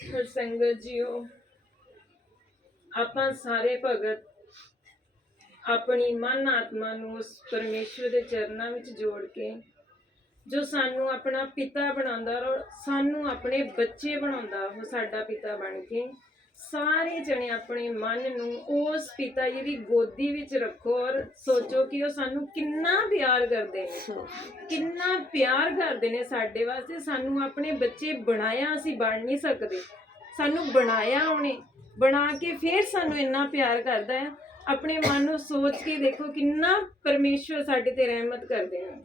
ਪਰ ਸੰਗਤ ਜੀਓ, ਆਪਾਂ ਸਾਰੇ ਭਗਤ ਆਪਣੀ ਮਨ ਆਤਮਾ ਨੂੰ ਉਸ ਪਰਮੇਸ਼ਵਰ ਦੇ ਚਰਨਾਂ ਵਿੱਚ ਜੋੜ ਕੇ, ਜੋ ਸਾਨੂੰ ਆਪਣਾ ਪਿਤਾ ਬਣਾਉਂਦਾ ਔਰ ਸਾਨੂੰ ਆਪਣੇ ਬੱਚੇ ਬਣਾਉਂਦਾ ਉਹ ਸਾਡਾ ਪਿਤਾ ਬਣ ਕੇ ਸਾਰੇ ਜਣੇ ਆਪਣੇ ਮਨ ਨੂੰ ਉਸ ਪਿਤਾ ਜੀ ਦੀ ਗੋਦੀ ਵਿੱਚ ਰੱਖੋ ਔਰ ਸੋਚੋ ਕਿ ਉਹ ਸਾਨੂੰ ਕਿੰਨਾ ਪਿਆਰ ਕਰਦੇ ਨੇ। ਕਿੰਨਾ ਪਿਆਰ ਕਰਦੇ ਨੇ ਸਾਡੇ ਵਾਸਤੇ। ਸਾਨੂੰ ਆਪਣੇ ਬੱਚੇ ਬਣਾਇਆ ਅਸੀਂ ਬਣ ਨਹੀਂ ਸਕਦੇ। ਸਾਨੂੰ ਬਣਾਇਆ ਉਹਨੇ। ਬਣਾ ਕੇ ਫਿਰ ਸਾਨੂੰ ਇੰਨਾ ਪਿਆਰ ਕਰਦਾ ਹੈ। ਆਪਣੇ ਮਨ ਨੂੰ ਸੋਚ ਕੇ ਦੇਖੋ ਕਿੰਨਾ ਪਰਮੇਸ਼ਵਰ ਸਾਡੇ ਤੇ ਰਹਿਮਤ ਕਰਦੇ ਨੇ।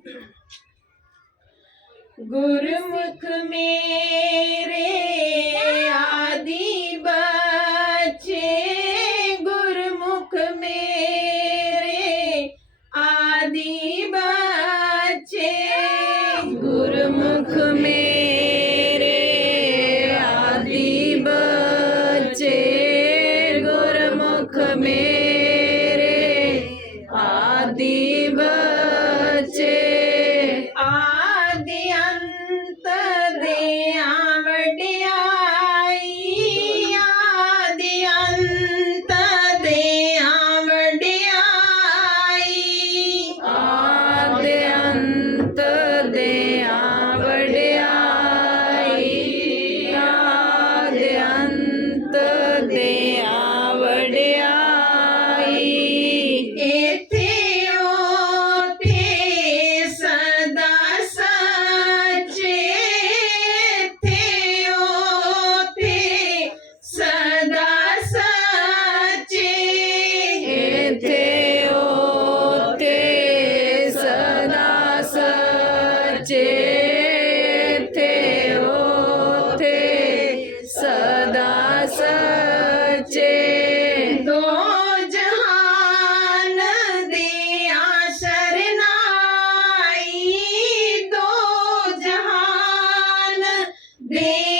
ਗੁਰਮੁਖ ਸੱਚੇ ਇਥੇ ਉਥੇ ਸਦਾ ਸੱਚੇ ਦੋ ਜਹਾਨ ਦੀਆਂ ਸ਼ਰਨਾਈ ਦੋ ਜਹਾਨ ਦੀਆਂ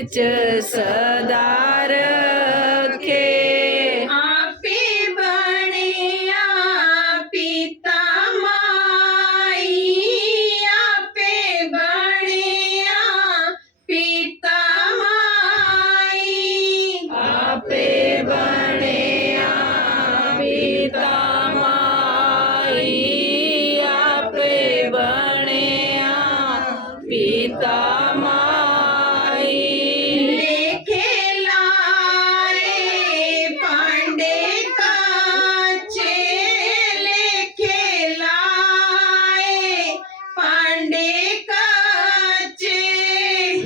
ਵਿੱਚ ਸਦਾ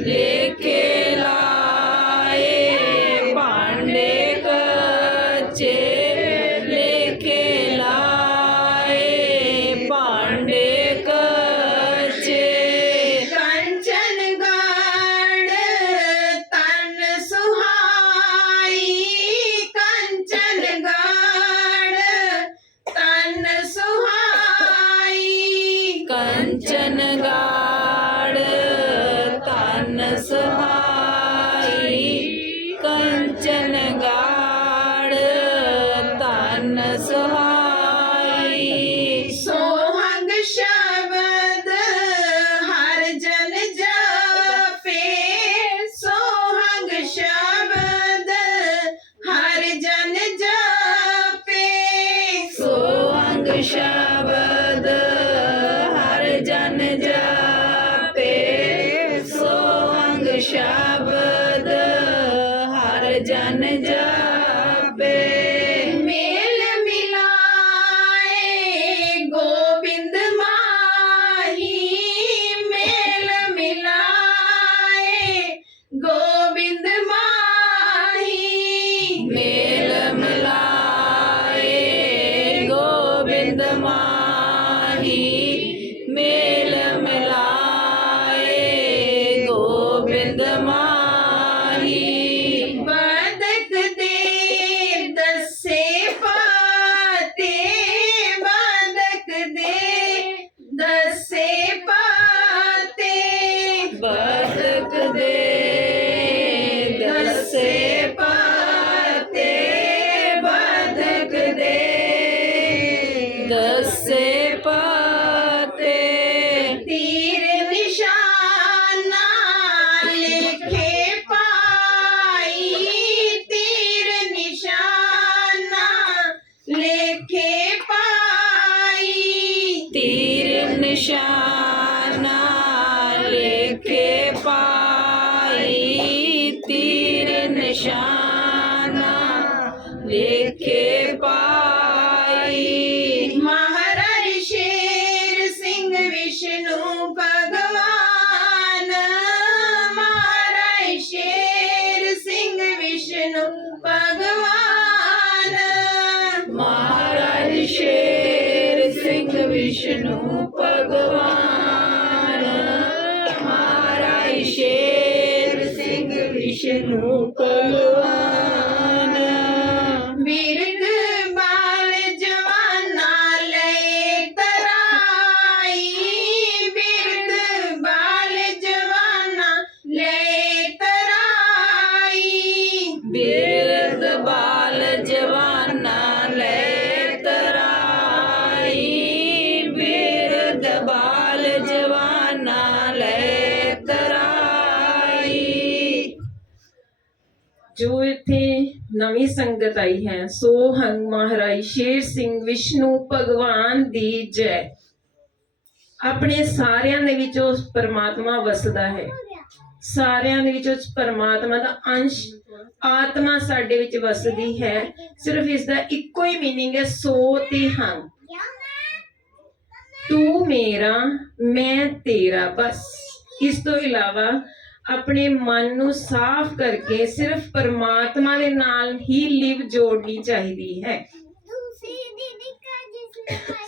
Yeah. മനസ്സാ ਤੀਰ ਨਿਸ਼ਾਨਾ ਸਿੰਘ ਵਿਸ਼ਨੂੰ ਭਗਵਾਨ ਮਹਾਰਾਜ ਸ਼ੇਰ ਸਿੰਘ ਵਿਸ਼ਨੂੰ ਜੋ ਇੱਥੇ ਨਵੀਂ ਸੰਗਤ ਆਈ ਹੈ, ਸੋ ਹੰਗ ਮਹਾਰਾਜ, ਸ਼ੇਰ ਸਿੰਘ ਵਿਸ਼ਨੂੰ ਭਗਵਾਨ ਦੀ ਜੈ। ਆਪਣੇ ਸਾਰਿਆਂ ਦੇ ਵਿੱਚ ਉਸ ਪਰਮਾਤਮਾ ਵਸਦਾ ਹੈ। ਸਾਰਿਆਂ ਦੇ ਵਿੱਚ ਉਸ ਪਰਮਾਤਮਾ ਦਾ ਅੰਸ਼ ਆਤਮਾ ਸਾਡੇ ਵਿੱਚ ਵਸਦੀ ਹੈ। ਸਿਰਫ ਇਸ ਦਾ ਇੱਕੋ ਹੀ ਮੀਨਿੰਗ ਹੈ, ਸੋ ਤੇ ਹੰਗ। ਤੂੰ ਮੇਰਾ, ਮੈਂ ਤੇਰਾ, ਬਸ। ਇਸ ਤੋਂ ਇਲਾਵਾ ਆਪਣੇ ਮਨ ਨੂੰ ਸਾਫ਼ ਕਰਕੇ ਸਿਰਫ ਪਰਮਾਤਮਾ ਦੇ ਨਾਲ ਹੀ ਲਿਵ ਜੋੜਨੀ ਚਾਹੀਦੀ ਹੈ। ਸੋ